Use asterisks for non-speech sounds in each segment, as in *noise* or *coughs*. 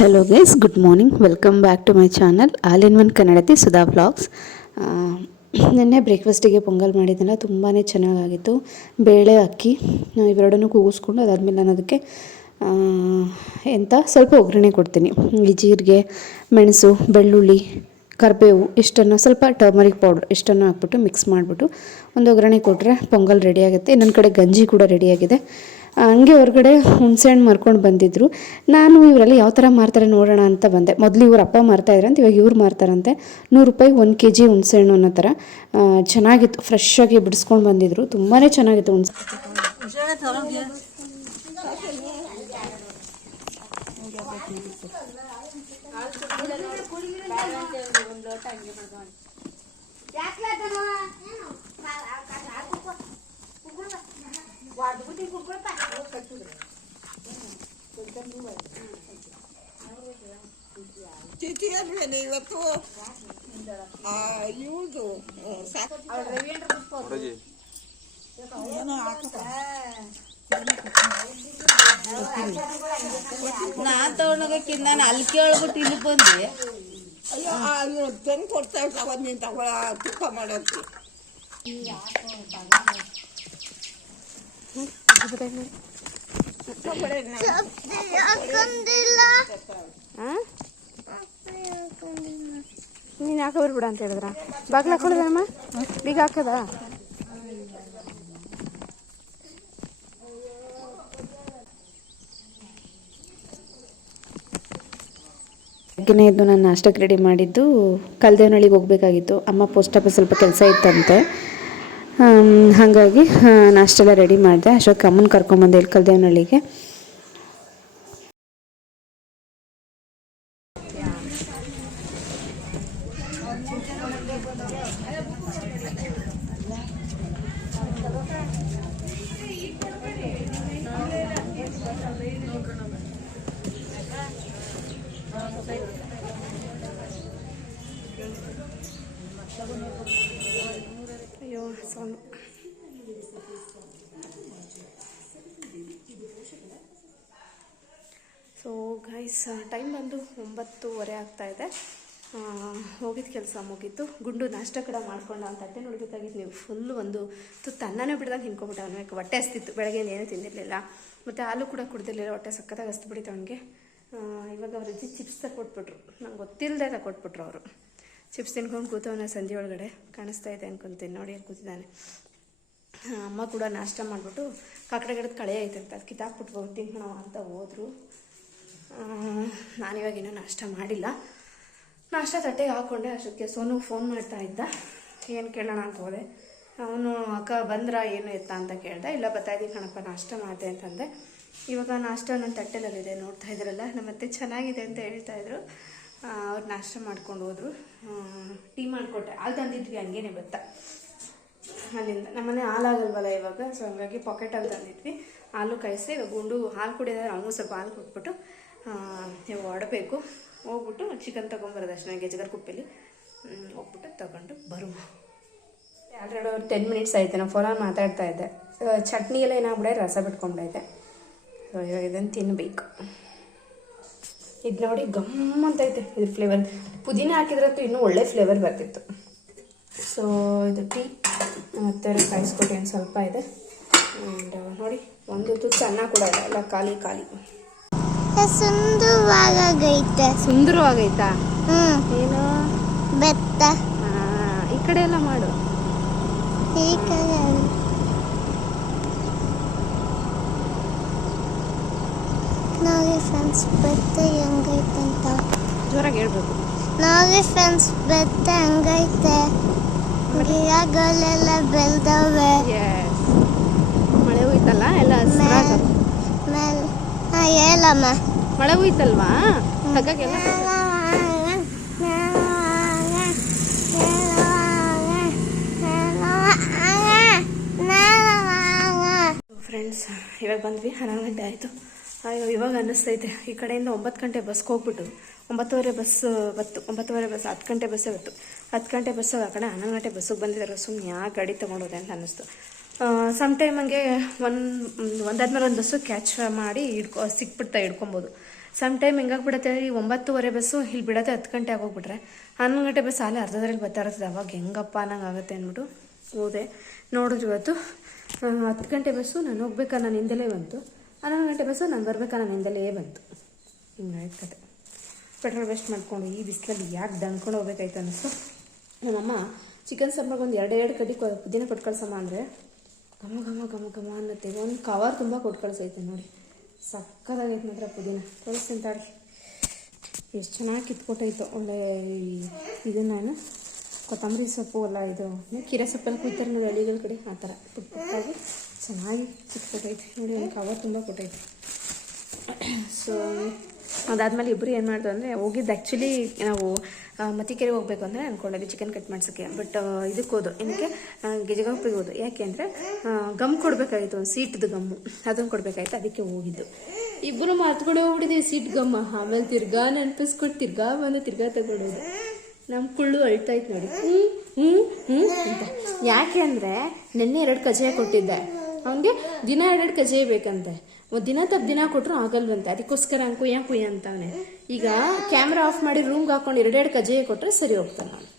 Hello guys good morning welcome back to my channel all in one Kannadathi Sudha vlogs ನಿನ್ನೆ ಬ್ರೇಕ್ಫಾಸ್ಟಿಗೆ ಪೊಂಗಲ್ ಮಾಡಿದ್ದೆಲ್ಲ ತುಂಬಾ ಚೆನ್ನಾಗಾಗಿತ್ತು. ಬೇಳೆ, ಅಕ್ಕಿ ಇವೆರಡನ್ನೂ ಕೂಗಿಸ್ಕೊಂಡು ಅದಾದಮೇಲೆ ನಾನು ಅದಕ್ಕೆ ಎಂತ, ಸ್ವಲ್ಪ ಒಗ್ಗರಣೆ ಕೊಡ್ತೀನಿ. ಈ ಜೀರಿಗೆ, ಮೆಣಸು, ಬೆಳ್ಳುಳ್ಳಿ, ಕರಿಬೇವು, ಇಷ್ಟನ್ನು ಸ್ವಲ್ಪ ಟರ್ಮರಿಕ್ ಪೌಡ್ರ್ ಇಷ್ಟನ್ನು ಹಾಕ್ಬಿಟ್ಟು ಮಿಕ್ಸ್ ಮಾಡಿಬಿಟ್ಟು ಒಂದು ಒಗ್ಗರಣೆ ಕೊಟ್ಟರೆ ಪೊಂಗಲ್ ರೆಡಿಯಾಗುತ್ತೆ ಇನ್ನೊಂದು ಕಡೆ ಗಂಜಿ ಕೂಡ ರೆಡಿಯಾಗಿದೆ ಹಂಗೆ ಹೊರಗಡೆ ಹುಣಸೆಹಣ್ಣು ಮಾರ್ಕೊಂಡು ಬಂದಿದ್ರು. ನಾನು ಇವರೆಲ್ಲ ಯಾವ ಥರ ಮಾರ್ತಾರೆ ನೋಡೋಣ ಅಂತ ಬಂದೆ. ಮೊದಲು ಇವ್ರ ಅಪ್ಪ ಮಾರ್ತಾ ಅಂತ ಇವಾಗ ಇವ್ರು ಮಾರ್ತಾರಂತೆ. ನೂರು ರೂಪಾಯಿ ಒಂದು ಕೆ ಜಿ ಹುಣಸೆಹಣ್ಣು ಅನ್ನೋ ಥರ ಚೆನ್ನಾಗಿತ್ತು. ಫ್ರೆಶ್ ಆಗಿ ಬಿಡಿಸ್ಕೊಂಡು ಬಂದಿದ್ರು. ತುಂಬಾ ಚೆನ್ನಾಗಿತ್ತು ಹುಣಸೆ ತಿಥಿ ಇವತ್ತು. ನಾ ತಗೊಂಡೋಗಕ್ಕೆ ನಾನು ಅಲ್ಲಿ ಕೇಳ್ಬಿಟ್ಟು ಇಲ್ಲಿ ಬಂದೆ. ಅಯ್ಯೋ ತಂದು ಕೊಡ್ತಾ ಇರ್ತಾವ ನೀನು ತಗೊಳ ತುಪ್ಪ ಮಾಡೋಕ್ಕೆ. ನೀನು ಯಾಕೆ ಬರ್ಬಿಡ ಅಂತ ಹೇಳಿದ್ರ? ಬಾಗ್ಲ ಹಾಕೊಳ್ಳೋದಮ್ಮ ಬೀಗ ಹಾಕದ? ಬೆಳಗ್ಗೆನೇ ಇದ್ದು ನಾನು ನಾಷ್ಟಕ್ಕೆ ರೆಡಿ ಮಾಡಿದ್ದು ಕಲ್ದೇವನಹಳ್ಳಿಗೆ ಹೋಗಬೇಕಾಗಿತ್ತು. ಅಮ್ಮ ಪೋಸ್ಟ್ ಆಫೀಸ್ ಸ್ವಲ್ಪ ಕೆಲಸ ಇತ್ತಂತೆ. ಹಾಗಾಗಿ ನಾಷ್ಟೆಲ್ಲ ನಾಷ್ಟ ಎಲ್ಲ ರೆಡಿ ಮಾಡಿದೆ. ಅಷ್ಟೊತ್ತು ಅಮ್ಮನ ಕರ್ಕೊಂಬಂದೆ ಇಲ್ಲಿ ಕಲ್ದೇವನಹಳ್ಳಿಗೆ ಅಯ್ಯೋ ಸೌಂಡ್ ಸೊ ಗೈಸ್ ಟೈಮ್ ಬಂದು ಒಂಬತ್ತೂವರೆ ಆಗ್ತಾ ಇದೆ. ಹೋಗಿದ್ದ ಕೆಲಸ ಮುಗೀತು. ಗುಂಡು ನಾಷ್ಟ ಕೂಡ ಮಾಡ್ಕೊಂಡು ಅಂತ ತಟ್ಟೆ ನೋಡ್ಬೇಕಾಗಿತ್ತು ನೀವು ಫುಲ್ಲು ಒಂದು ತುತ್ತು ಅನ್ನನೇ ಬಿಡ್ದಾಗ ಹಿಂಕೊಬಿಟ್ಟು ಅವನಿಗೆ ಹೊಟ್ಟೆ ಹಸ್ತಿತ್ತು. ಬೆಳಗ್ಗೆ ಏನು ತಿಂದಿರಲಿಲ್ಲ. ಮತ್ತು ಹಾಲು ಕೂಡ ಕುಡ್ದಿರಲಿಲ್ಲ. ಹೊಟ್ಟೆ ಸಕ್ಕತ್ತಾಗಿ ಹಸ್ತು ಅವನಿಗೆ. ಇವಾಗ ಅವ್ರ ಅಜ್ಜಿ ಚಿಪ್ಸ್ ತಗೊಟ್ಬಿಟ್ರು ನಂಗೆ ಗೊತ್ತಿಲ್ಲದೆ ತಗೊಟ್ಬಿಟ್ರು ಅವರು. ಚಿಪ್ಸ್ ತಿನ್ಕೊಂಡು ಕೂತವನ ಸಂಜೆ ಒಳಗಡೆ. ಕಾಣಿಸ್ತಾ ಇದೆ ಅನ್ಕೊಂತೀನಿ. ನೋಡಿ ಅಲ್ಲಿ ಕೂತಿದ್ದಾನೆ. ಅಮ್ಮ ಕೂಡ ನಾಷ್ಟ ಮಾಡಿಬಿಟ್ಟು ಕಾಕಡೆ ಗಿಡದ ಕಳೆ ಅಂತ ಅದಕ್ಕೆ ಕಿತಾಕ್ಬಿಟ್ಟು ತಿನ್ನೋಣ ಅಂತ ಹೋದ್ರು. ನಾನಿವಾಗ ಇನ್ನೂ ನಾಷ್ಟ ಮಾಡಿಲ್ಲ. ನಾಷ್ಟ ತಟ್ಟೆಗೆ ಹಾಕ್ಕೊಂಡೆ ಅಷ್ಟಕ್ಕೆ ಸೋನು ಫೋನ್ ಮಾಡ್ತಾ ಇದ್ದ. ಏನು ಕೇಳೋಣ ಅಂತ ಹೋದೆ. ಅವನು, ಅಕ್ಕ ಬಂದ್ರ, ಏನು ಎತ್ತ? ಅಂತ ಕೇಳ್ದೆ. ಇಲ್ಲ ಬತ್ತಾಯಿದ್ದೀನಿ ಕಣಪ್ಪ, ನಾಷ್ಟ ಮಾಡಿದೆ ಅಂತಂದೆ. ಇವಾಗ ನಾಷ್ಟ ನನ್ನ ತಟ್ಟೆಲಲ್ಲಿದೆ ನೋಡ್ತಾ ಇದ್ರಲ್ಲ, ನಮ್ಮ ಅತ್ತೆ ಚೆನ್ನಾಗಿದೆ ಅಂತ ಹೇಳ್ತಾ ಇದ್ರು. ಅವ್ರು ನಾಷ್ಟ ಮಾಡ್ಕೊಂಡು ಹೋದ್ರು. ಟೀ ಮಾಡಿಕೊಟ್ಟೆ. ಹಾಲು ತಂದಿದ್ವಿ, ಹಂಗೇನೆ ಬತ್ತ ಅಲ್ಲಿಂದ ನಮ್ಮನೆ ಹಾಲಾಗಲ್ವಲ್ಲ ಇವಾಗ ಸೊ ಹಂಗಾಗಿ ಪಾಕೆಟಲ್ಲಿ ತಂದಿದ್ವಿ. ಹಾಲು ಕಾಯಿಸಿ ಇವಾಗ ಗುಂಡು ಹಾಲು ಕುಡಿಯೋದ್ರೆ ಅವನು ಸ್ವಲ್ಪ ಹಾಲು ಕೊಟ್ಬಿಟ್ಟು ಇವಾಗ ಹೋಗ್ಬಿಟ್ಟು ಚಿಕನ್ ತೊಗೊಂಬರೋದು ಅಷ್ಟೇ ಜಗರ್ ಕುಪ್ಪೆಲಿ. ಹೋಗ್ಬಿಟ್ಟು ತಗೊಂಡು ಬರುವ ಆಲ್ರೆಡಿ ಒಂದು ಟೆನ್ ಮಿನಿಟ್ಸ್ ಆಯಿತು ನಾನು ಫೋನಲ್ಲಿ ಮಾತಾಡ್ತಾ ಇದ್ದೆ. ಚಟ್ನಿ ಎಲ್ಲ ಏನಾಗ್ಬಿಡ ರಸ ಬಿಟ್ಕೊಂಡೈತೆ ಇವಾಗ ಇದನ್ನು ತಿನ್ನಬೇಕು ಇದು ನೋಡಿ ಗಮ್ ಅಂತೈತೆ ಇದು ಫ್ಲೇವರ್ ಪುದೀನ ಹಾಕಿದ್ರಂತೂ ಇನ್ನೂ ಒಳ್ಳೆ ಫ್ಲೇವರ್ ಬರ್ತಿತ್ತು. ಸೊ ಇದು ಟೀ, ಮತ್ತು ಕಾಯಿಸ್ಕೊಟ್ಟೇನು ಸ್ವಲ್ಪ ಇದೆ. ಆ್ಯಂಡ್ ನೋಡಿ, ಒಂದು ತುತ್ತು ಅನ್ನ ಕೂಡ ಇಲ್ಲ, ಎಲ್ಲ ಖಾಲಿ ಖಾಲಿ. ಸುಂದರವಾಗೈತೆ. ಸುಂದರವಾಗೈತಾ? ಹ್ಮ್. ಏನು? ಬೆತ್ತ ಈ ಕಡೆ ಎಲ್ಲ ಮಾಡು. ಈ ಕಡೆ ನಾವೇ ಫ್ರೆಂಡ್ಸ್ ಬೆತ್ತ ಹೆಂಗೈತೆ ಅಂತ. ಜೋರಾಗಿ ಹೇಳ್ಬೇಕು. ನಾವೇ ಫ್ರೆಂಡ್ಸ್ ಬೆತ್ತ ಹೆಂಗೈತೆ? ಗಿಡಗಳೆಲ್ಲ ಬೆಳೆದವೆ. ಮಳೆ ಹೋಯ್ತಲ್ಲ? ಎಲ್ಲ ಹೇಳಮ್ಮ. ಮಳೆ ಹೋಯ್ತಲ್ವಾ ಫ್ರೆಂಡ್ಸ್ ಇವಾಗ ಬಂದ್ವಿ ಹನ್ನೊಂದು ಗಂಟೆ ಆಯಿತು. ಅಯ್ಯೋ ಇವಾಗ ಅನ್ನಿಸ್ತೈತೆ. ಈ ಕಡೆಯಿಂದ ಒಂಬತ್ತು ಗಂಟೆ ಬಸ್ಗೆ ಹೋಗ್ಬಿಟ್ಟು ಒಂಬತ್ತುವರೆ ಬಸ್ ಬತ್ತು ಒಂಬತ್ತುವರೆ ಬಸ್ ಹತ್ತು ಗಂಟೆ ಬಸ್ಸೇ ಬತ್ತು ಹತ್ತು. ಗಂಟೆ ಬಸ್ಸಾಗ ಆ ಕಡೆ ಹನ್ನೊಂದು ಗಂಟೆ ಬಸ್ಸಿಗೆ ಬಂದಿದ್ದಾರೆ ಸುಮ್ಮನೆ ಯಾಕೆ ಗಾಡಿ ತೊಗೊಂಡೋದೆ ಅಂತ ಅನ್ನಿಸ್ತು. ಸಮ್ ಟೈಮ್ ಹಂಗೆ ಒಂದು, ಒಂದಾದ್ಮೇಲೆ ಒಂದು ಬಸ್ಸು ಕ್ಯಾಚ್ ಮಾಡಿ ಹಿಡ್ಕೊ, ಸಿಕ್ಬಿಡ್ತಾ ಇಡ್ಕೊಬೋದು ಸಮ್ ಟೈಮ್ ಹೆಂಗಾಗ್ಬಿಡತ್ತೆ ಈ ಒಂಬತ್ತುವರೆ ಬಸ್ಸು, ಇಲ್ಲಿ ಬಿಡತ್ತೆ ಹತ್ತು ಗಂಟೆ ಆಗೋಗ್ಬಿಟ್ರೆ. ಹನ್ನೊಂದು ಗಂಟೆ ಬಸ್ ಅಲ್ಲೇ ಅರ್ಧದ್ರಲ್ಲಿ ಬರ್ತಾ ಇರ್ತದೆ ಅವಾಗ ಹೆಂಗಪ್ಪ ಅನ್ನಂಗೆ ಆಗುತ್ತೆ ಅಂದ್ಬಿಟ್ಟು ಹೋದೆ ನೋಡಿದ್ರು ಇವತ್ತು. ಹತ್ತು ಗಂಟೆ ಬಸ್ಸು ನಾನು ಹೋಗ್ಬೇಕಾ, ನಾನು ಹಿಂದಲೇ ಬಂತು. ಹನ್ನೊಂದು ಗಂಟೆ ಬಸ್ಸು ನಾನು ಬರ್ಬೇಕಾ, ನಾನು ಹಿಂದಲೇ ಬಂತು. ಹಿಂಗಾಯ್ತು ಕತೆ. ಪೆಟ್ರೋಲ್ ವೇಸ್ಟ್ ಮಾಡ್ಕೊಂಡು ಈ ಬಿಸಿಲಲ್ಲಿ ಯಾಕೆ ದಣ್ಕೊಂಡು ಹೋಗ್ಬೇಕಾಯ್ತು ಅನ್ನಿಸ್ತು ನಮ್ಮಮ್ಮ ಚಿಕನ್ ಸಾಂಬಾರ್ಗೆ ಒಂದು ಎರಡು ಎರಡು ಕಡ್ಡಿ ಪುದೀನ ಕೊಟ್ಕೊಳ್ಸಮ್ಮ ಕಳ್ಸಮ್ಮ ಅಂದರೆ ಘಮ ಘಮ ಘಮ ಘಮ ಅನ್ನತ್ತೆ. ಒಂದು ಕವರ್ ತುಂಬ ಕೊಟ್ಟು ಕಳಿಸೈತೆ ನೋಡಿ. ಸಕ್ಕದಾಗೈತೆ ಮಾತ್ರ ಪುದೀನ. ಕಳಿಸ್ತೀನಿ ತಾಳಿ ಎಷ್ಟು ಚೆನ್ನಾಗಿ ಕಿತ್ಕೊಟ್ಟೈತು. ಒಳ್ಳೆ ಇದು ನಾನು ಕೊತ್ತಂಬರಿ ಸೊಪ್ಪು ಅಲ್ಲ, ಇದು ಕಿರ ಸೊಪ್ಪೆಲ್ಲ ಕುಯ್ತಾರೆ ನೋಡಿ ಹಳ್ಳಿಗಳ ಕಡೆ. ಆ ಥರ. ಪುಟ್ಟ ಪುಟ್ಟಾಗಿ ಚೆನ್ನಾಗಿ ಕಿತ್ಕೊಟ್ಟೈತೆ. ನೋಡಿ, ಒಂದು ಕವರ್ ತುಂಬ ಕೊಟ್ಟೈತೆ. ಸೊ ಅದಾದಮೇಲೆ ಇಬ್ಬರು ಏನು ಮಾಡ್ದು ಅಂದರೆ ಹೋಗಿದ್ದು ಆ್ಯಕ್ಚುಲಿ ನಾವು ಆ, ಮತ್ತಿಕೆರೆ ಹೋಗ್ಬೇಕು ಅಂದರೆ ಅಂದ್ಕೊಂಡಿದ್ವಿ ಚಿಕನ್ ಕಟ್ ಮಾಡ್ಸೋಕ್ಕೆ ಬಟ್ ಇದಕ್ಕೆ ಹೋದು. ಏನಕ್ಕೆ? ಗೆಜಗಾಪುರಿಗೆ ಹೋದು. ಯಾಕೆ ಅಂದರೆ ಗಮ್ ಕೊಡಬೇಕಾಗಿತ್ತು ಒಂದು ಸೀಟ್ದು ಗಮ್ಮು. ಅದನ್ನು ಕೊಡಬೇಕಾಯ್ತು ಅದಕ್ಕೆ ಹೋಗಿದ್ದು. ಇಬ್ಬರು ಮಾತುಗಳು ಹೋಗ್ಬಿಟ್ಟಿದ್ದೀವಿ ಸೀಟ್ ಗಮ್ಮ. ಆಮೇಲೆ ತಿರ್ಗಾ ನೆನಪಿಸ್ಕೊಟ್ಟು ತಿರ್ಗಾ ಬಂದು ತಿರ್ಗಾ ತಗೊಳ್ಳೋದು ನಮ್ಮ ಕುಳ್ಳು ಅಳ್ತಾಯ್ತು ನೋಡಿ. ಹ್ಞೂ ಹ್ಞೂ ಹ್ಞೂ ಅಂತ. ಯಾಕೆ ಅಂದರೆ ನೆನ್ನೆ ಎರಡು ಕಜಾಯ ಕೊಟ್ಟಿದ್ದೆ. ಅವನಿಗೆ ದಿನ ಎರಡೆರಡು ಕಜೆ ಬೇಕಂತೆ. ದಿನ ತಪ್ಪು ದಿನ ಕೊಟ್ಟರು ಆಗಲ್ವಂತೆ. ಅದಕ್ಕೋಸ್ಕರ ಕುಯ್ಯ ಕುಯ್ಯ ಅಂತಾನೆ ಈಗ ಕ್ಯಾಮ್ರಾ ಆಫ್ ಮಾಡಿ ರೂಮ್ಗೆ ಹಾಕೊಂಡು ಎರಡೆರಡು ಕಜೆ ಕೊಟ್ಟರೆ ಸರಿ ಹೋಗ್ತಾನೆ ಅವನು.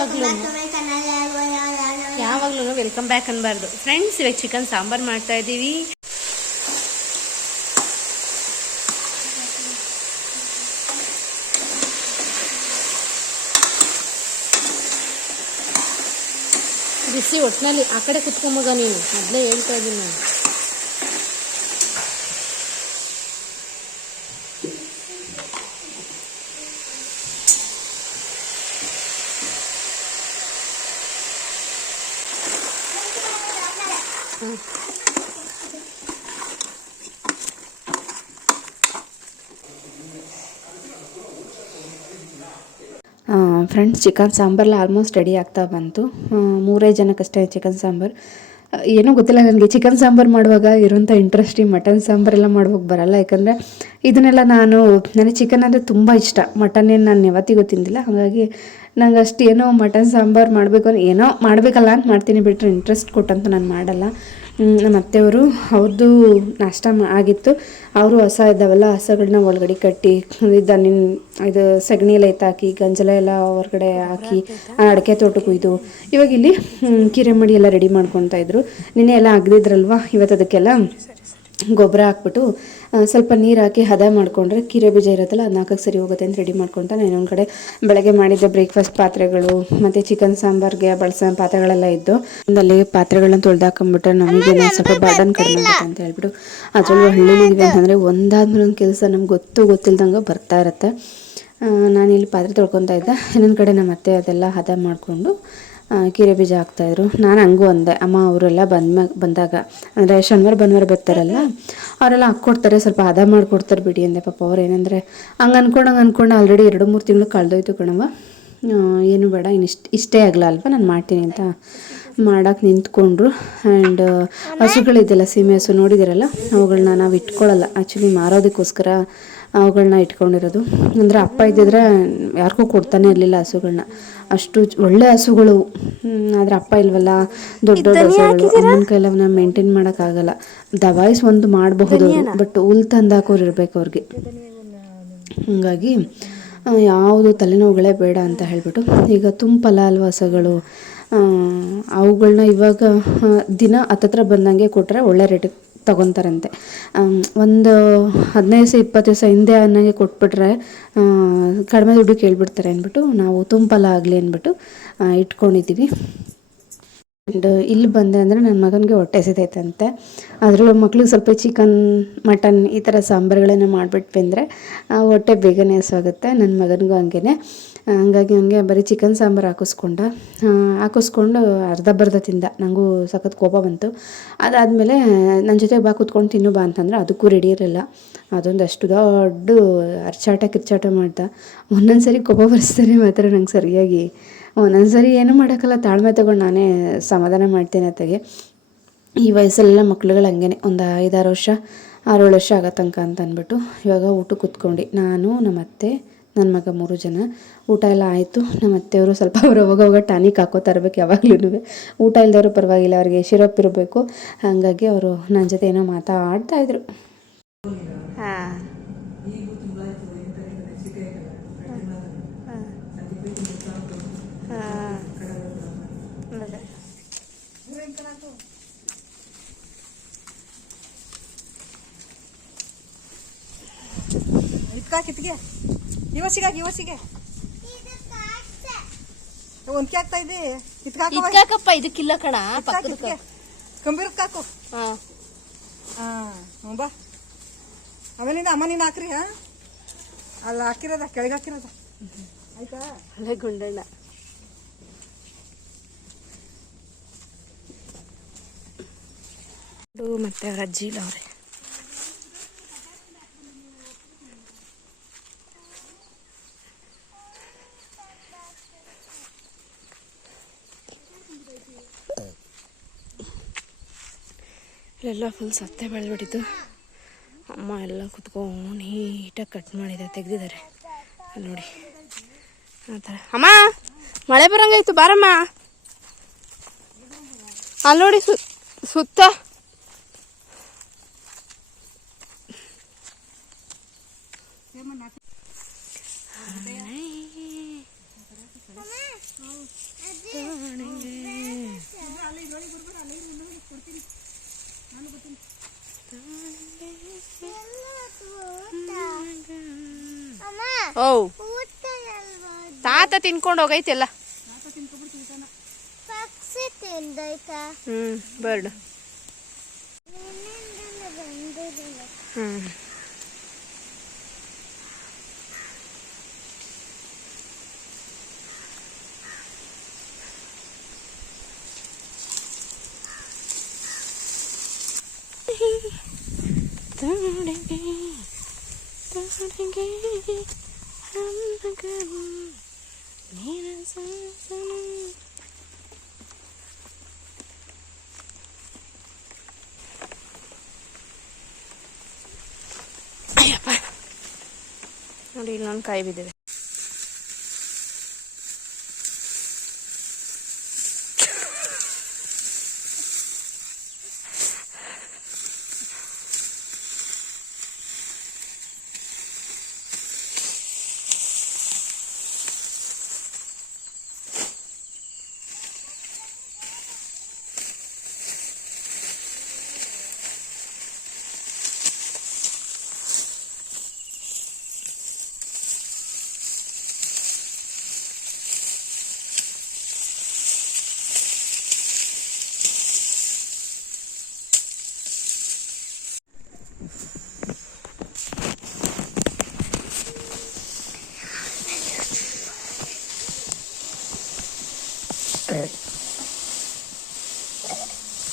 ಯಾವಾಗಲೂ ಯಾವಾಗಲೂ ವೆಲ್ಕಮ್ ಬ್ಯಾಕ್ ಅನ್ಬಾರ್ದು. ಫ್ರೆಂಡ್ಸ್ ಇವಾಗ ಚಿಕನ್ ಸಾಂಬಾರ್ ಮಾಡ್ತಾ ಇದ್ದೀವಿ. ಬಿಸಿ ಒಟ್ಟಿನಲ್ಲಿ ಆ ಕಡೆ ಕುತ್ಕೊಂಬಗ ನೀನು. ಮೊದಲೇ ಹೇಳ್ತಾ ಇದ್ದೀನಿ ನಾನು. ಫ್ರೆಂಡ್ಸ್ ಚಿಕನ್ ಸಾಂಬಾರ್ಲ ಆಲ್ಮೋಸ್ಟ್ ರೆಡಿ ಆಗ್ತಾ ಬಂತು. ಮೂರೇ ಜನಕ್ಕಷ್ಟೇ ಚಿಕನ್ ಸಾಂಬಾರು. ಏನೂ ಗೊತ್ತಿಲ್ಲ ನನಗೆ ಚಿಕನ್ ಸಾಂಬಾರು ಮಾಡುವಾಗ ಇರುವಂಥ ಇಂಟ್ರೆಸ್ಟ್ ಈ ಮಟನ್ ಸಾಂಬಾರೆಲ್ಲ ಮಾಡುವಾಗ ಬರಲ್ಲ. ಯಾಕಂದರೆ ಇದನ್ನೆಲ್ಲ ನಾನು, ನನಗೆ ಚಿಕನ್ ಅಂದರೆ ತುಂಬ ಇಷ್ಟ. ಮಟನ್ ಏನು ನಾನು ಯಾವತ್ತಿಗೂ ತಿಂದಿಲ್ಲ. ಹಾಗಾಗಿ ನಂಗೆ ಅಷ್ಟು ಏನೋ ಮಟನ್ ಸಾಂಬಾರು ಮಾಡಬೇಕು ಏನೋ ಮಾಡಬೇಕಲ್ಲ ಅಂತ ಮಾಡ್ತೀನಿ. ಬಿಟ್ಟರೆ ಇಂಟ್ರೆಸ್ಟ್ ಕೊಟ್ಟಂತೂ ನಾನು ಮಾಡಲ್ಲ. ನಮ್ಮ ಅತ್ತೆಯವರು ಅವ್ರದ್ದು ನಾಷ್ಟ ಆಗಿತ್ತು. ಅವರು ಹಸ ಇದ್ದಾವಲ್ಲ ಹಸಗಳನ್ನ ಒಳಗಡೆ ಕಟ್ಟಿ ನಿನ್ನ ಇದು ಸಗಣಿ ಎಲ್ಲ ಎತ್ತಾಕಿ ಗಂಜಲ ಎಲ್ಲ ಹೊರಗಡೆ ಹಾಕಿ ಅಡಿಕೆ ತೋಟಕ್ಕೆ ಇದು ಇವಾಗ ಇಲ್ಲಿ ಕಿರೆಮಡಿ ಎಲ್ಲ ರೆಡಿ ಮಾಡ್ಕೊತಾ ಇದ್ರು. ನಿನ್ನೆ ಎಲ್ಲ ಅಗ್ದಿದ್ರಲ್ವಾ ಇವತ್ತು ಅದಕ್ಕೆಲ್ಲ ಗೊಬ್ಬರ ಹಾಕ್ಬಿಟ್ಟು ಸ್ವಲ್ಪ ನೀರು ಹಾಕಿ ಹದ ಮಾಡಿಕೊಂಡ್ರೆ ಕೀರೆ ಬೀಜ ಇರುತ್ತಲ್ಲ ಅದನ್ನ ಹಾಕಕ್ಕೆ ಸರಿ ಹೋಗುತ್ತೆ ಅಂತ ರೆಡಿ ಮಾಡ್ಕೊತ ನಾನು ಇನ್ನೊಂದು ಕಡೆ ಬೆಳಗ್ಗೆ ಮಾಡಿದ್ದೆ ಬ್ರೇಕ್ಫಾಸ್ಟ್ ಪಾತ್ರೆಗಳು ಮತ್ತು ಚಿಕನ್ ಸಾಂಬಾರ್ಗೆ ಬಳಸೋ ಪಾತ್ರೆಗಳೆಲ್ಲ ಇದ್ದು ಅಲ್ಲಿ ಪಾತ್ರೆಗಳನ್ನ ತೊಳೆದಾಕೊಂಡ್ಬಿಟ್ರೆ ನಮಗೆ ಸ್ವಲ್ಪ ಬರ್ಡನ್ ಕಡಿಮೆ ಆಗುತ್ತೆ ಅಂತ ಹೇಳ್ಬಿಟ್ಟು ಅದರಲ್ಲೂ ಹಳ್ಳಿಲಿದ್ವಿ ಅಂತಂದರೆ ಒಂದಾದ್ಮೇಲೆ ಒಂದು ಕೆಲಸ ನಮ್ಗೆ ಗೊತ್ತು ಗೊತ್ತಿಲ್ದಂಗೆ ಬರ್ತಾ ಇರುತ್ತೆ. ನಾನಿಲ್ಲಿ ಪಾತ್ರೆ ತೊಳ್ಕೊತಾ ಇದ್ದೆ. ಇನ್ನೊಂದು ಕಡೆ ನಮ್ಮ ಅತ್ತೆ ಅದೆಲ್ಲ ಹದ ಮಾಡಿಕೊಂಡು ಕೀರೆ ಬೀಜ ಹಾಕ್ತಾಯಿದ್ರು. ನಾನು ಹಂಗೂ ಅಂದೆ, ಅಮ್ಮ, ಅವರೆಲ್ಲ ಬಂದ ಬಂದಾಗ, ಅಂದರೆ ಶನಿವಾರ, ಭಾನುವಾರ ಬರ್ತಾರಲ್ಲ, ಅವರೆಲ್ಲ ಹಾಕ್ಕೊಡ್ತಾರೆ, ಸ್ವಲ್ಪ ಹದ ಮಾಡಿಕೊಡ್ತಾರೆ ಬಿಡಿ ಅಂದೆ ಪಾಪ ಅವ್ರು. ಏನಂದರೆ, ಹಂಗೆ ಅಂದ್ಕೊಂಡು ಹಂಗೆ ಅಂದ್ಕೊಂಡು ಆಲ್ರೆಡಿ ಎರಡು, ಮೂರು ತಿಂಗಳು ಕಳೆದೋಯ್ತು ಕಣವ ಏನು ಬೇಡ ಇನ್ನು ಇಷ್ಟ, ಇಷ್ಟೇ ಆಗಲ್ಲ ಅಲ್ವಾ, ನಾನು ಮಾಡ್ತೀನಿ ಅಂತ. ಮಾಡೋಕೆ ನಿಂತ್ಕೊಂಡ್ರು. ಆ್ಯಂಡ್ ಹಸುಗಳಿದೆಯಲ್ಲ ಸೀಮೆ ಹಸು ನೋಡಿದಿರಲ್ಲ? ಅವುಗಳನ್ನ ನಾವು ಇಟ್ಕೊಳ್ಳಲ್ಲ ಆ್ಯಕ್ಚುಲಿ ಮಾರೋದಕ್ಕೋಸ್ಕರ ಅವುಗಳನ್ನ ಇಟ್ಕೊಂಡಿರೋದು. ಅಂದರೆ ಅಪ್ಪ ಇದ್ದಿದ್ರೆ ಯಾರಿಗೂ ಕೊಡ್ತಾನೆ ಇರಲಿಲ್ಲ ಹಸುಗಳನ್ನ ಅಷ್ಟು ಒಳ್ಳೆ ಹಸುಗಳು. ಆದರೆ ಅಪ್ಪ ಇಲ್ವಲ್ಲ? ದೊಡ್ಡ ದೊಡ್ಡ ಹಸುಗಳು. ಅಮ್ಮನ ಕೈಲಿ ಅವನ್ನ ಮೇಂಟೈನ್ ಮಾಡೋಕ್ಕಾಗಲ್ಲ. ದವಾಯಿಸ್ ಒಂದು ಮಾಡಬಹುದು ಬಟ್ ಹುಲ್ ತಂದಾಕೋರು ಇರಬೇಕು ಅವ್ರಿಗೆ. ಹಾಗಾಗಿ ಯಾವುದು ತಲೆನೋವುಗಳೇ ಬೇಡ ಅಂತ ಹೇಳಿಬಿಟ್ಟು. ಈಗ ತುಂಬಲ್ಲ ಅಲ್ವ ಹಸುಗಳು ಅವುಗಳನ್ನ ಇವಾಗ ದಿನ ಹತ್ತತ್ರ ಬಂದಂಗೆ ಕೊಟ್ಟರೆ ಒಳ್ಳೆ ರೇಟಿಗೆ ತಗೊತಾರಂತೆ. ಒಂದು ಹದಿನೈದು ದಿವಸ, ಇಪ್ಪತ್ತು ದಿವಸ ಹಿಂದೆ ಅನ್ನಂಗೆ ಕೊಟ್ಬಿಟ್ರೆ ಕಡಿಮೆ ದುಡ್ಡು ಕೇಳ್ಬಿಡ್ತಾರೆ ಅಂದ್ಬಿಟ್ಟು ನಾವು ತುಂಬಲ ಆಗಲಿ ಅಂದ್ಬಿಟ್ಟು ಇಟ್ಕೊಂಡಿದ್ದೀವಿ. ಆ್ಯಂಡ್ ಇಲ್ಲಿ ಬಂದೆ ಅಂದರೆ ನನ್ನ ಮಗನಿಗೆ ಹೊಟ್ಟೆ ಸಿದೈತಂತೆ ಅದರಲ್ಲೂ ಮಕ್ಳಿಗೆ ಸ್ವಲ್ಪ ಚಿಕನ್ ಮಟನ್ ಈ ಥರ ಸಾಂಬಾರುಗಳನ್ನ ಮಾಡಿಬಿಟ್ವಿ ಅಂದರೆ ಹೊಟ್ಟೆ ಬೇಗನೆ ಹಸುವಾಗುತ್ತೆ. ನನ್ನ ಮಗನಿಗೂ ಹಂಗೆ ಹಂಗಾಗಿ ನನಗೆ ಬರೀ ಚಿಕನ್ ಸಾಂಬಾರು ಹಾಕಿಸ್ಕೊಂಡ ಹಾಕಿಸ್ಕೊಂಡು ಅರ್ಧ ಬರ್ಧ ತಿಂದ. ನನಗೂ ಸಖತ್ ಕೋಪ ಬಂತು. ಅದಾದಮೇಲೆ ನನ್ನ ಜೊತೆ ಬಾ ಕೂತ್ಕೊಂಡು ತಿನ್ನು ಬಾ ಅಂತಂದ್ರೆ ಅದಕ್ಕೂ ರೆಡಿ ಇರಲಿಲ್ಲ. ಅದೊಂದು ಅಷ್ಟು ದೊಡ್ಡ ಅರ್ಚಾಟ ಕಿರ್ಚಾಟ ಮಾಡ್ದ. ಒಂದೊಂದು ಸರಿ ಕೋಪ ಬರ್ಸ್ತಾನೆ ಮಾತ್ರ ನಂಗೆ ಸರಿಯಾಗಿ. ಒಂದೊಂದು ಸರಿ ಏನೂ ಮಾಡೋಕ್ಕಲ್ಲ, ತಾಳ್ಮೆ ತಗೊಂಡು ನಾನೇ ಸಮಾಧಾನ ಮಾಡ್ತೇನೆ ಅತ್ತಗೆ. ಈ ವಯಸ್ಸಲ್ಲೆಲ್ಲ ಮಕ್ಳುಗಳು ಹಂಗೇನೆ. ಒಂದು ಐದಾರು ವರ್ಷ ಆರೇಳು ವರ್ಷ ಆಗೋ ತನಕ ಅಂತ ಅಂದ್ಬಿಟ್ಟು ಇವಾಗ ಊಟ ಕೂತ್ಕೊಂಡು. ನಾನು ನಮ್ಮ ಅತ್ತೆ ನನ್ನ ಮಗ ಮೂರು ಜನ. ಊಟ ಎಲ್ಲ ಆಯಿತು. ನಮ್ಮ ಅತ್ತೆಯವರು ಸ್ವಲ್ಪ ಅವರು ಅವಾಗ ಟಾನಿಕ್ ಹಾಕೋತಾ ಇರ್ಬೇಕು ಯಾವಾಗ್ಲೂ ಊಟ ಇಲ್ದವರು ಪರವಾಗಿಲ್ಲ, ಅವ್ರಿಗೆ ಶಿರಪ್ ಇರಬೇಕು. ಹಾಗಾಗಿ ಅವರು ನನ್ನ ಜೊತೆ ಏನೋ ಮಾತಾಡ್ತಾ ಇದ್ರು. ಹಾಂ. ಇವಸಿಗಾಕ ಇವಸಿಗೆ ಒಂದ್ಕೆ ಆಗ್ತಾ ಇದೆ ಇತ್ಕಾಕ ಇದ್ ಇದಕ್ಕಿಲ್ಲ ಕಣ ಪಕ್ಕದ ಕಂಬೀರಕ್ಕೆ ಹಾಕು. ಹಾ. ಹಾ ಬಾ. ಆಮೇಲಿಂದ ಅಮ್ಮ ನೀನು ಹಾಕ್ರಿ ಹಾ? ಅಲ್ಲಿ ಹಾಕಿರೋದ ಕೆಳಗೆ ಹಾಕಿರೋದ. ಆಯ್ತಾ? ಅಲ್ಲೇ ಗುಂಡಣ್ಣ. ಮತ್ತೆ ಅವ್ರ ಅಜ್ಜಿ ಇಲ್ಲ ಅವ್ರೆ ಇಲ್ಲೆಲ್ಲ ಫುಲ್ ಸತ್ತೆ ಬೆಳೆದ್ಬಿಟ್ಟಿತ್ತು ಅಮ್ಮ ಎಲ್ಲ ಕುತ್ಕೊಂಡು ನೀಟಾಗಿ ಕಟ್ ಮಾಡಿದೆ, ತೆಗೆದಿದ್ದಾರೆ. ನೋಡಿ. ಆ ಥರ. ಅಮ್ಮ, ಮಳೆ ಬರಂಗಾಯ್ತು, ಬಾರಮ್ಮ. ಅಲ್ಲಿ ನೋಡಿ ಸುತ್ತ. ಓ ತಾತ ತಿನ್ಕೊಂಡು ಹೋಗೈತೆಲ್ಲ ಪಕ್ಷಿ ತಿಂದೈತಾ ಹ್ಞೂ ಬರ್ಡ್ ಬಂದಿದ್ದೀನಿ ಹ್ಞೂ ಅಯ್ಯಪ್ಪ ನೋಡಿ ಇಲ್ಲೊಂದು ಕಾಯಿ ಬಿದ್ದಿದೆ.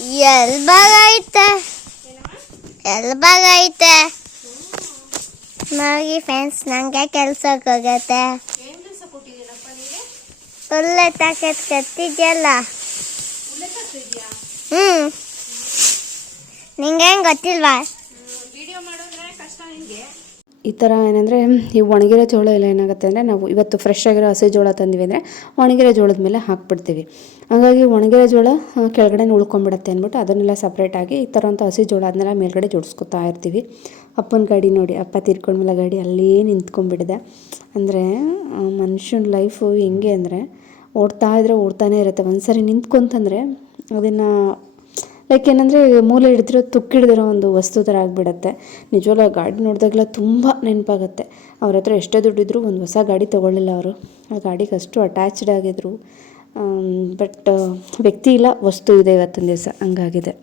ಎಲ್ ಬಾಗೈತೆ ಎಲ್ ಬಾಗೈತೆ ನೋಡಿ ಫ್ರೆಂಡ್ಸ್ ನಂಗೆ ಕೆಲ್ಸಕ್ಕೆ ಹೋಗತ್ತೆ. ಹುಲ್ಲೆ ತಾಕತ್ ಕತ್ತಿದ್ಯಲ್ಲ ಹ್ಞೂ ನಿಂಗೆ ಗೊತ್ತಿಲ್ವಾ? ಈ ಥರ ಏನಂದರೆ, ಈ ಒಣಗಿರೋ ಜೋಳ ಎಲ್ಲ ಏನಾಗುತ್ತೆ ಅಂದರೆ, ನಾವು ಇವತ್ತು ಫ್ರೆಶ್ ಆಗಿರೋ ಹಸಿ ಜೋಳ ತಂದಿವಿ ಅಂದರೆ, ಒಣಗಿರೋ ಜೋಳದ ಮೇಲೆ ಹಾಕ್ಬಿಡ್ತೀವಿ. ಹಾಗಾಗಿ ಒಣಗಿರೋ ಜೋಳ ಕೆಳಗಡೆ ಉಳ್ಕೊಂಬಿಡುತ್ತೆ ಅಂದ್ಬಿಟ್ಟು ಅದನ್ನೆಲ್ಲ ಸಪ್ರೇಟಾಗಿ ಈ ಥರ ಅಂತ ಹಸಿ ಜೋಳ ಅದನ್ನೆಲ್ಲ ಮೇಲ್ಗಡೆ ಜೋಡಿಸ್ಕೊತಾ ಇರ್ತೀವಿ. ಅಪ್ಪನ ಗಾಡಿ ನೋಡಿ, ಅಪ್ಪ ತೀರ್ಕೊಂಡ್ಮೇಲೆ ಗಾಡಿ ಅಲ್ಲೇ ನಿಂತ್ಕೊಂಡ್ಬಿಡಿದೆ. ಅಂದರೆ ಮನುಷ್ಯನ ಲೈಫು ಹೆಂಗೆ ಅಂದರೆ, ಓಡ್ತಾ ಇದ್ರೆ ಓಡ್ತಾನೇ ಇರುತ್ತೆ. ಒಂದು ಸರಿ ನಿಂತ್ಕೊಂತಂದರೆ, ಅದನ್ನು ಲೈಕ್ ಏನಂದರೆ ಮೂಲೆ ಹಿಡಿದಿರೋ ತುಕ್ಕಿಡ್ದಿರೋ ಒಂದು ವಸ್ತು ಥರ ಆಗಿಬಿಡತ್ತೆ. ನಿಜವಾಗ್ಲೂ ಆ ಗಾಡಿ ನೋಡಿದಾಗಲ ತುಂಬ ನೆನಪಾಗತ್ತೆ. ಅವ್ರ ಹತ್ರ ಎಷ್ಟೇ ದುಡ್ಡಿದ್ರು ಒಂದು ಹೊಸ ಗಾಡಿ ತೊಗೊಳ್ಳಿಲ್ಲ ಅವರು. ಆ ಗಾಡಿಗೆ ಅಷ್ಟು ಅಟ್ಯಾಚ್ಡ್ ಆಗಿದ್ರು. ಬಟ್ ವ್ಯಕ್ತಿ ಇಲ್ಲ ವಸ್ತು ಇದೆ ಇವತ್ತಿನ ದಿವಸ. ಹಂಗಾಗಿದೆ.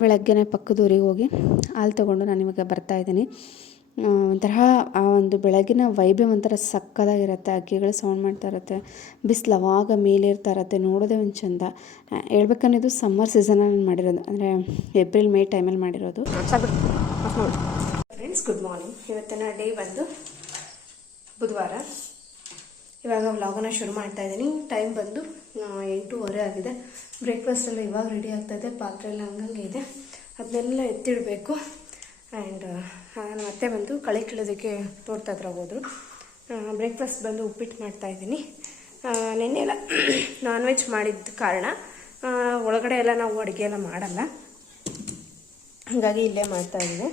ಬೆಳಗ್ಗೆನೆ ಪಕ್ಕದೂರಿಗೆ ಹೋಗಿ ಹಾಲು ತೊಗೊಂಡು ನಾನು ಇವಾಗ ಬರ್ತಾ ಇದ್ದೀನಿ. ಆ, ಒಂಥರ ಆ ಒಂದು ಬೆಳಗಿನ ವೈಬೆ ಒಂಥರ ಸಕ್ಕದಾಗಿರುತ್ತೆ, ಅಕ್ಕಿಗಳು ಸೌಂಡ್ ಮಾಡ್ತಾ ಇರುತ್ತೆ ಬಿಸಿಲು ಅವಾಗ ಮೇಲೆ ಇರ್ತಾ ಇರುತ್ತೆ, ನೋಡೋದೇ ಒಂದು ಚಂದ. ಹೇಳ್ಬೇಕನ್ನೋದು ಸಮ್ಮರ್ ಸಮ್ಮರ್ ಸೀಸನಲ್ಲಿ ಮಾಡಿರೋದು, ಅಂದರೆ ಏಪ್ರಿಲ್ ಮೇ ಟೈಮಲ್ಲಿ ಮಾಡಿರೋದು. ಫ್ರೆಂಡ್ಸ್ ಗುಡ್ ಮಾರ್ನಿಂಗ್ ಇವತ್ತಿನ ಡೇ ಬಂದು ಬುಧವಾರ. ಇವಾಗ ವ್ಲಾಗನ್ನ ಶುರು ಮಾಡ್ತಾ ಇದ್ದೀನಿ. ಟೈಮ್ ಬಂದು ಎಂಟೂವರೆ ಆಗಿದೆ. ಬ್ರೇಕ್ಫಾಸ್ಟ್ ಎಲ್ಲ ಇವಾಗ ರೆಡಿ ಆಗ್ತಾಯಿದೆ ಪಾತ್ರೆ ಎಲ್ಲ ಹಂಗಂಗೆ ಇದೆ. ಅದನ್ನೆಲ್ಲ ಎತ್ತಿಡಬೇಕು. ಆ್ಯಂಡ್ ನಾನು ಮತ್ತೆ ಬಂದು ಕಳೆ ಕೀಳೋದಕ್ಕೆ ತೋಟದ ಹತ್ರ ಹೋದರು. ಬ್ರೇಕ್ಫಾಸ್ಟ್ ಬಂದು ಉಪ್ಪಿಟ್ಟು ಮಾಡ್ತಾಯಿದ್ದೀನಿ ನಿನ್ನೆ ಎಲ್ಲ *coughs* ನಾನ್ ವೆಜ್ ಮಾಡಿದ್ದ ಕಾರಣ ಒಳಗಡೆ ಎಲ್ಲ ನಾವು ಅಡುಗೆ ಎಲ್ಲ ಮಾಡಲ್ಲ. ಹಾಗಾಗಿ ಇಲ್ಲೇ ಮಾಡ್ತಾ ಇದ್ದೀನಿ.